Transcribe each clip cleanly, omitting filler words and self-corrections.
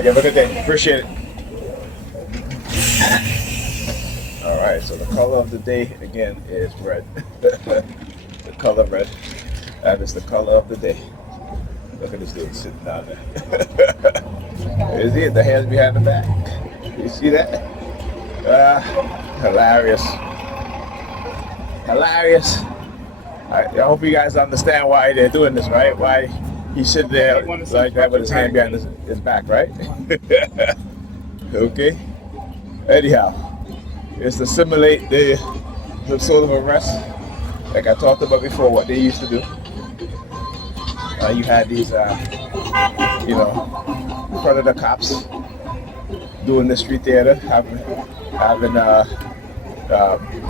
Thank you. Have a good day. Appreciate it. All right. So the color of the day again is red. The color red. That is the color of the day. Look at this dude sitting down there. Is he? The hands behind the back. You see that? Hilarious. Hilarious. I hope you guys understand why they're doing this, right? Why he's sitting there like that with his hand behind his back, right? Okay. Anyhow, it's to simulate the sort of arrest, like I talked about before, what they used to do. You had these, predator cops doing the street theater, having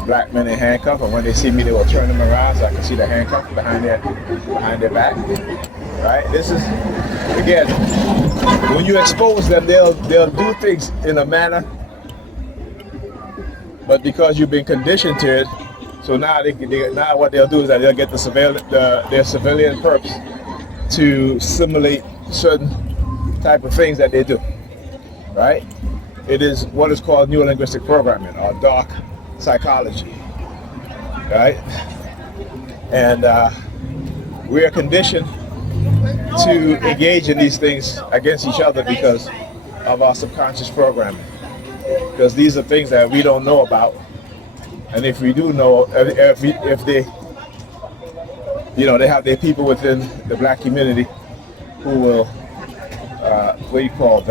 black men in handcuffs, and when they see me, they will turn them around so I can see the handcuff behind their back. Right? This is, again, when you expose them, they'll do things in a manner, but because you've been conditioned to it, so now now what they'll do is that they'll get their civilian perps to simulate certain type of things that they do. Right? It is what is called neuro-linguistic programming or dark psychology. Right? And we are conditioned to engage in these things against each other because of our subconscious programming. Because these are things that we don't know about, and if we do know, if they, they have their people within the black community who will, what you call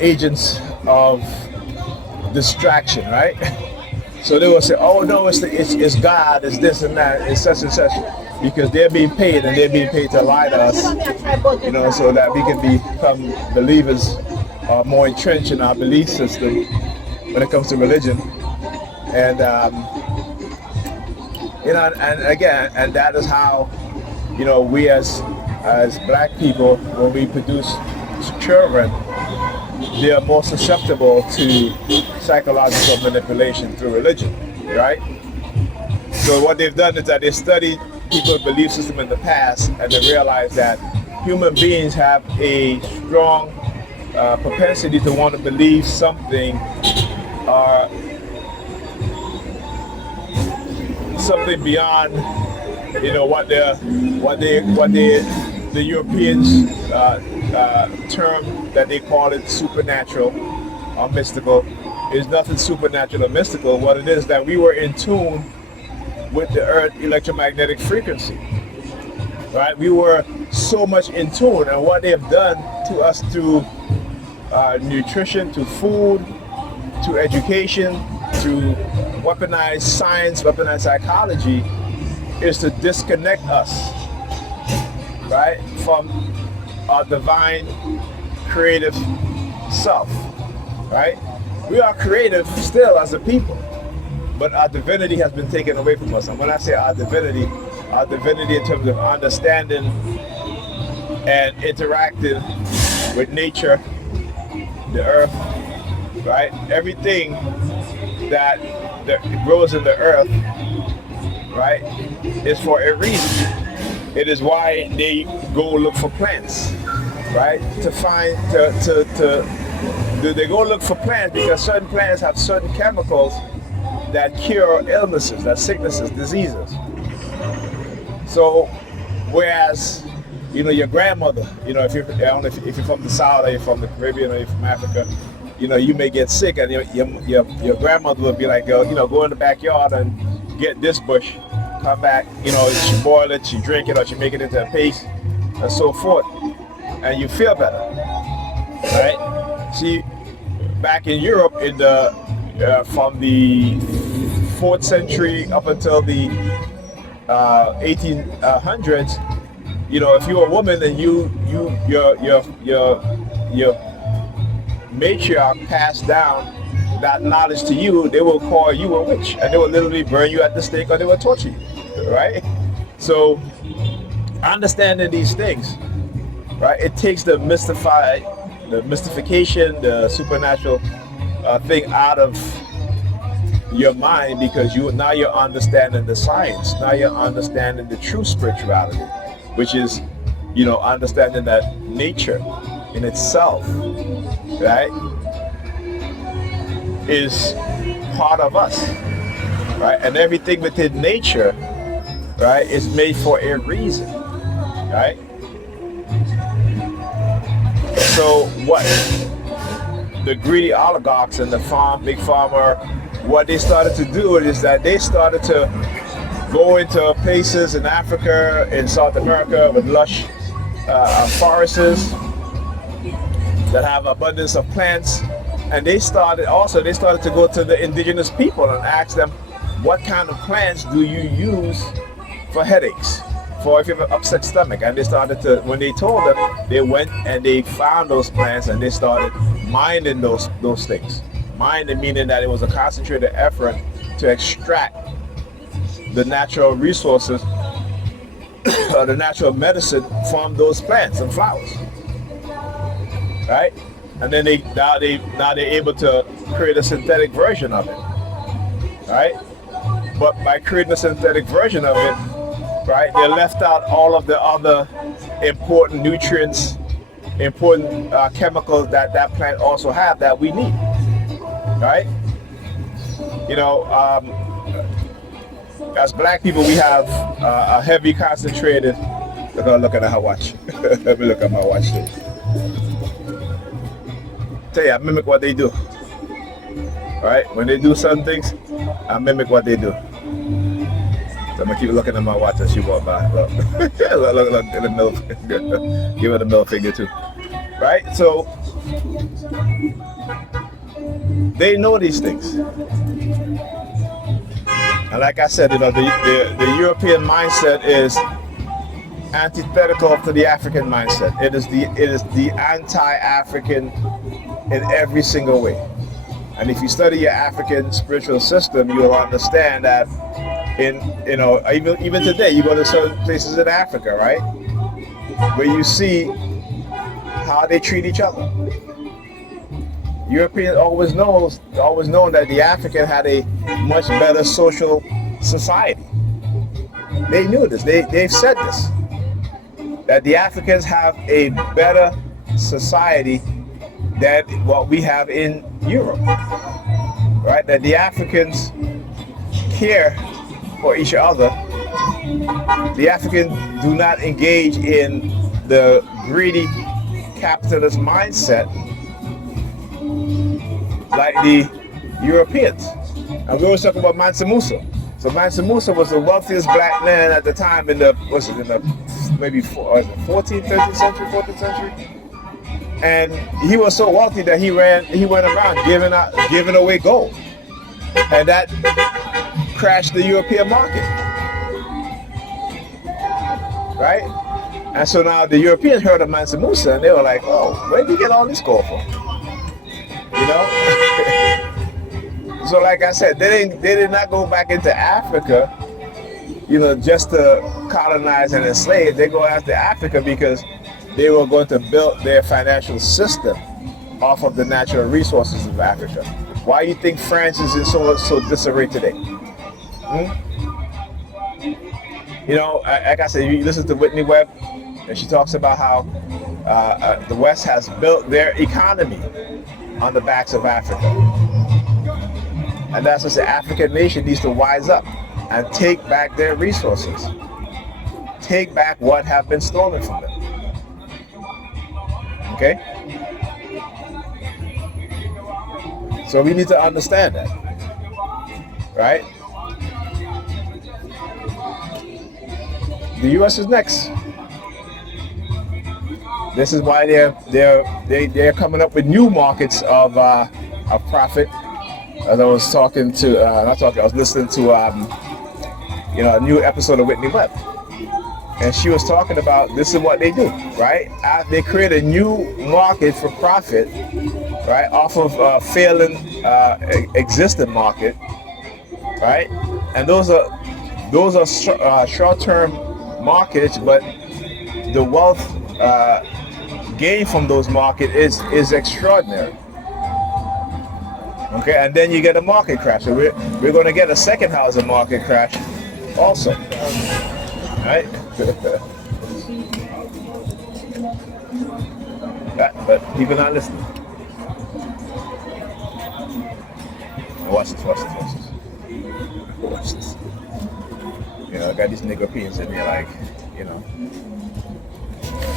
agents of distraction, right? So they will say, "Oh no, it's God, it's this and that, it's such and such," because they're being paid and they're being paid to lie to us, so that we can become believers, more entrenched in our belief system when it comes to religion, and and that is how, we as black people, when we produce children, they are more susceptible to psychological manipulation through religion, right? So what they've done is that they studied people's belief system in the past, and they realized that human beings have a strong propensity to want to believe something beyond, what the Europeans term that they call it supernatural or mystical. Is nothing supernatural or mystical. What it is that we were in tune with the Earth electromagnetic frequency, right? We were so much in tune, and what they have done to us through nutrition, to food, to education, to weaponized science, weaponized psychology, is to disconnect us, right, from our divine creative self, right? We are creative still as a people, but our divinity has been taken away from us. And when I say our divinity in terms of understanding and interacting with nature, the earth, right? Everything that grows in the earth, right, is for a reason. It is why they go look for plants, right? They go look for plants because certain plants have certain chemicals that cure illnesses, that sicknesses, diseases. So, whereas, your grandmother, if you're from the South, or you're from the Caribbean, or you're from Africa, you may get sick, and your grandmother would be like, go in the backyard and get this bush, come back, she boil it, she drink it, or she make it into a paste, and so forth, and you feel better, right? See, back in Europe, from the 4th century up until the 1800s, if you're a woman and your matriarch passed down that knowledge to you, they will call you a witch, and they will literally burn you at the stake, or they will torture you, right? So, understanding these things, right? It takes the mystification, the supernatural thing out of your mind, because now you're understanding the science. Now you're understanding the true spirituality, which is understanding that nature in itself, right, is part of us, right? And everything within nature, right, is made for a reason, right? So what the greedy oligarchs and the big farmer, what they started to do is that they started to go into places in Africa, in South America with lush forests that have abundance of plants, and they started to go to the indigenous people and ask them, what kind of plants do you use for headaches, for if you have an upset stomach? And they started to, when they told them, they went and they found those plants and they started mining those things. Mining meaning that it was a concentrated effort to extract the natural resources or the natural medicine from those plants and flowers, right? And then now they're able to create a synthetic version of it, right? But by creating a synthetic version of it, right, they left out all of the other important nutrients, important chemicals that plant also have that we need, right? As black people, we have a heavy concentrated. Look at her watch. Let me look at my watch too. Tell you, I mimic what they do. Right? When they do certain things, I mimic what they do. So I'm gonna keep looking at my watch as she walk by. Look, look, the middle finger. Give her the middle finger too. Right? So they know these things. And like I said, the European mindset is antithetical to the African mindset. It is the anti-African in every single way. And if you study your African spiritual system, you will understand that even today, you go to certain places in Africa, right, where you see how they treat each other. Europeans always known that the African had a much better social society. They knew this. They've said this, that the Africans have a better society than what we have in Europe, right? That the Africans care for each other. The Africans do not engage in the greedy capitalist mindset like the Europeans. And we always talk about Mansa Musa. So Mansa Musa was the wealthiest black man at the time in the 14th, 13th century, 14th century. And he was so wealthy that he went around giving away gold. And that crashed the European market. Right? And so now the Europeans heard of Mansa Musa and they were like, oh, where did you get all this gold from? So like I said, they did not go back into Africa, just to colonize and enslave. They go after Africa because they were going to build their financial system off of the natural resources of Africa. Why do you think France is in so disarray today? Like I said, you listen to Whitney Webb, and she talks about how the West has built their economy on the backs of Africa. And that's what the African nation needs to wise up and take back their resources. Take back what have been stolen from them. Okay? So we need to understand that. Right? The US is next. This is why they're coming up with new markets of profit. As I was talking to, I was listening to a new episode of Whitney Webb, and she was talking about this is what they do, right? They create a new market for profit, right, off of failing existing market, right? And those are short-term markets, but the wealth gain from those markets is extraordinary. Okay, and then you get a market crash. So we're going to get a second housing market crash also, right? But people not listening. Watch this, watch this, watch this. Watch this. You know, I got these nigga peons in there, like, you know,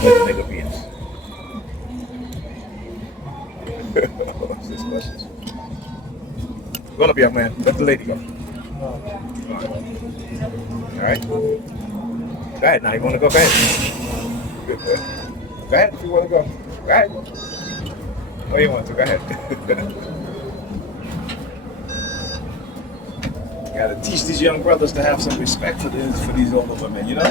nigga peons. Watch this, watch this. Go up, young man. Let the lady go. Alright. Go ahead now. You want to go? Go ahead. Go ahead if you want to go. Go ahead. Oh, you want to? Go ahead. Gotta teach these young brothers to have some respect for these older women, you know?